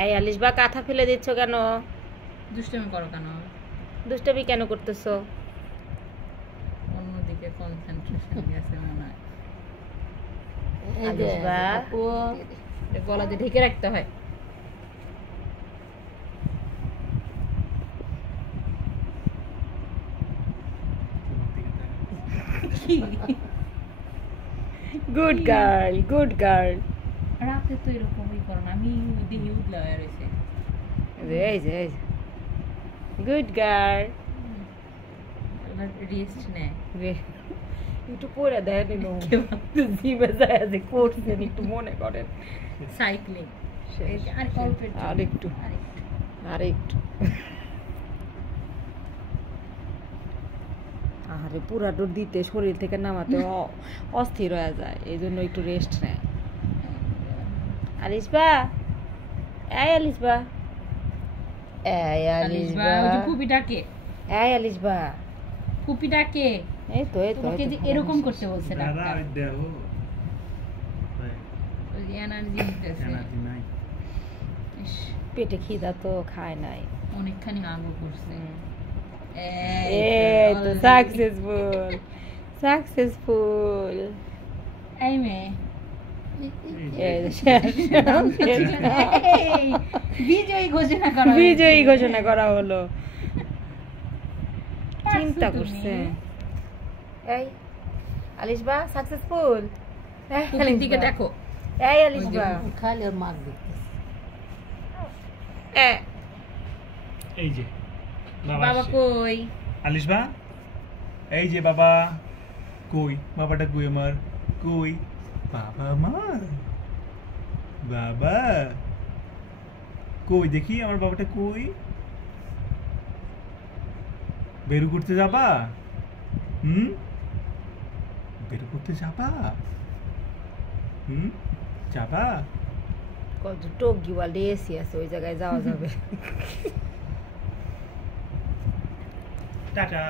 এই আলিশবা কাঁথা ফেলে দিচ্ছ কেন? দুষ্টামি করো কেন? দুষ্টামি কেন করতেছো? অন্যদিকে কনসেন্ট্রেশন গেছে মনে হয়। আলিশবা গলা দিয়ে ঢেকে রাখতে হয়। Good girl, good girl. রাতে তো এরকমই করো না, আমি দেখি উদলা হয়ে রয়েছে। এই যে গুড গার্ল। রেস্ট নেয়। একটু পরে দেয় নিল জিমে যায় যে করছেন একটু মনে করেন। সাইক্লিং আরেকটু আরে পুরা ডোর দিতে শরীর থেকে নামাতে অস্থির হয়ে যায়, এই জন্য একটু রেস্ট নেয়। আলিশবা, এই আলিশবা, এই আলিশবা, ফুপি ডাকে, এই আলিশবা, ফুপি ডাকে। এই তো তোমাকে যে এরকম করতে বলছে ডাক্তার। ওই এনার্জি দিতেছে। পেটে খিদা তো খায় নাই, অনেকখানি আঙ্গুল করছে। এই তো সাকসেসফুল। এই মেয়ে বিজয়ী ঘোষণা করা হলো। চিন্তা করছে। এই আলিশবা সাকসেসফুল। দিকে দেখো। এই আলিশবা খালি ওর মাগ দেখতেছে। এই যে বাবা কই? আলিশবা, এই যে বাবা কই? বাবাটা কই আমার? কই বাবা? আমার বাবা কই? দেখি আমার বাবাটা কই? বেরু করতে যাবা? বেরু করতে যাবা? যাবা? কত টোকিওয়াল এসি আছে, ওই জায়গায় যাওয়া যাবে। টাটা।